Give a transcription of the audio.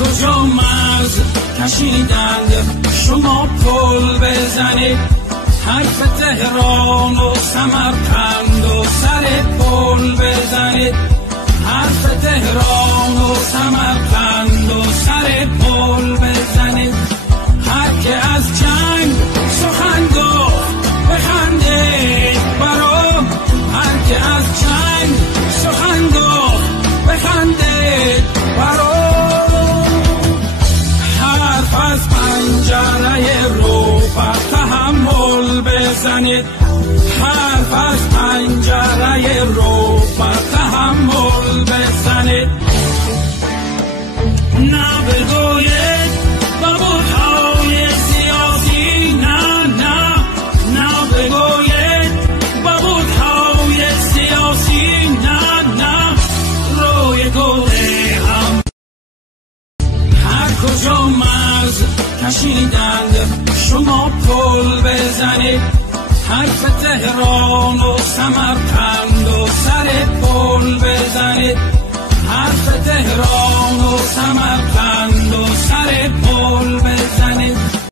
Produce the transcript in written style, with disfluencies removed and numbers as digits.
کجا مرز کشیدند شما پل بزنید، حرف تهران و سمرقند و سر پل بزنید، حرف تهران و سمرقند و سر پل بزنید. هر که از جنگ سخن گفت بخندید برام، هر که از جنگ سخن گفت بخندید برام. حرف از پنجره رو بر تحمل بزنید، حرف از پنجره رو بر تحمل بزنید. نه بگوید بابودهای سیاسی، نه نه نه بگوید بابودهای سیاسی، نه نه روی گوده هم. هر کجا مرز کشیدند شما پل بزنید، حرف تهران و سمرقند و سر پل بزنید، حرف تهران و سمرقند